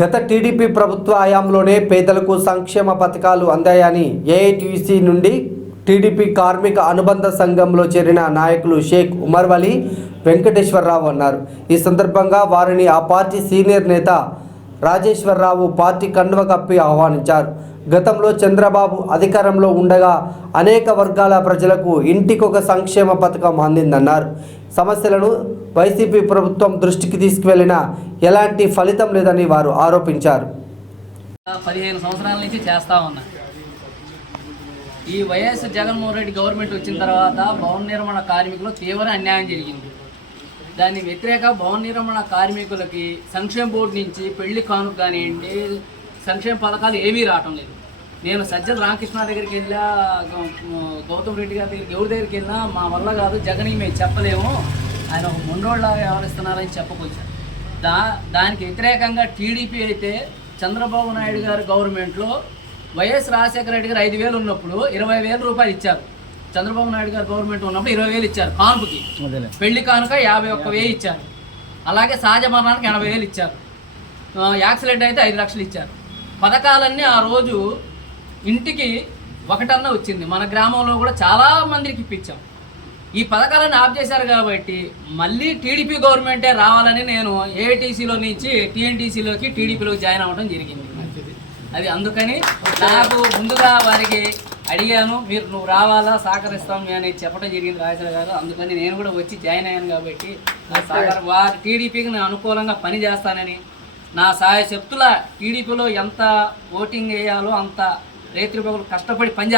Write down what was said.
గత టీడీపీ ప్రభుత్వ హయాంలోనే పేదలకు సంక్షేమ పథకాలు అందాయని ఏఐటీసీ నుండి టీడీపీ కార్మిక అనుబంధ సంఘంలో చేరిన నాయకులు షేక్ ఉమర్ వలీ వెంకటేశ్వరరావు అన్నారు. ఈ సందర్భంగా వారిని ఆ పార్టీ సీనియర్ నేత రాజేశ్వరరావు పార్టీ కండువ కప్పి ఆహ్వానించారు. గతంలో చంద్రబాబు అధికారంలో ఉండగా అనేక వర్గాల ప్రజలకు ఇంటికొక సంక్షేమ పథకం అందిందన్నారు. సమస్యలను వైసీపీ ప్రభుత్వం దృష్టికి తీసుకువెళ్ళినా ఎలాంటి ఫలితం లేదని వారు ఆరోపించారు. పదిహేను సంవత్సరాల నుంచి చేస్తా ఉన్నా. ఈ వైఎస్ జగన్మోహన్ రెడ్డి గవర్నమెంట్ వచ్చిన తర్వాత భవన నిర్మాణ కార్మికులు తీవ్ర అన్యాయం జరిగింది. దాని వ్యతిరేక భవన నిర్మాణ కార్మికులకి సంక్షేమ బోర్డు నుంచి పెళ్ళి కానుక కానివ్వండి సంక్షేమ పథకాలు ఏమీ రావటం లేదు. నేను సజ్జల రామకృష్ణ దగ్గరికి వెళ్ళా గౌతమ్ రెడ్డి గారి దగ్గరికి ఎవరి దగ్గరికి వెళ్ళినా మా వల్ల కాదు జగన్ మేము చెప్పలేము. ఆయన ఒక ముండోళ్ళలాగా వ్యవహరిస్తున్నారని చెప్పుకొచ్చాను దా దానికి వ్యతిరేకంగా టీడీపీ అయితే చంద్రబాబు నాయుడు గారి గవర్నమెంట్లో వైఎస్ రాజశేఖర రెడ్డి గారు ఐదు వేలు ఉన్నప్పుడు ఇరవై వేల రూపాయలు ఇచ్చారు. చంద్రబాబు నాయుడు గారి గవర్నమెంట్ ఉన్నప్పుడు ఇరవై వేలు ఇచ్చారు కానుకకి పెళ్ళి కానుక యాభై ఒక్క వేలు ఇచ్చారు. అలాగే సహజ మరణానికి ఎనభై వేలు ఇచ్చారు. యాక్సిడెంట్ అయితే ఐదు లక్షలు ఇచ్చారు. పథకాలన్నీ ఆ రోజు ఇంటికి ఒకటన్నా వచ్చింది. మన గ్రామంలో కూడా చాలా మందికి ఇప్పించాం. ఈ పథకాలను ఆఫ్ చేశారు కాబట్టి మళ్ళీ టీడీపీ గవర్నమెంటే రావాలని నేను ఏఐటీసీలో నుంచి టీఎన్టీసీలోకి టీడీపీలోకి జాయిన్ అవ్వడం జరిగింది. అది అందుకని నాకు ముందుగా వారికి అడిగాను మీరు నువ్వు రావాలా? సహకరిస్తాం అని చెప్పడం జరిగింది రాజేశ్వర గారు. అందుకని నేను కూడా వచ్చి జాయిన్ అయ్యాను కాబట్టి నా సహకార వారి టీడీపీకి నేను అనుకూలంగా పని చేస్తానని నా సహాయ శక్తుల టీడీపీలో ఎంత ఓటింగ్ వేయాలో అంత రైతులు కష్టపడి పని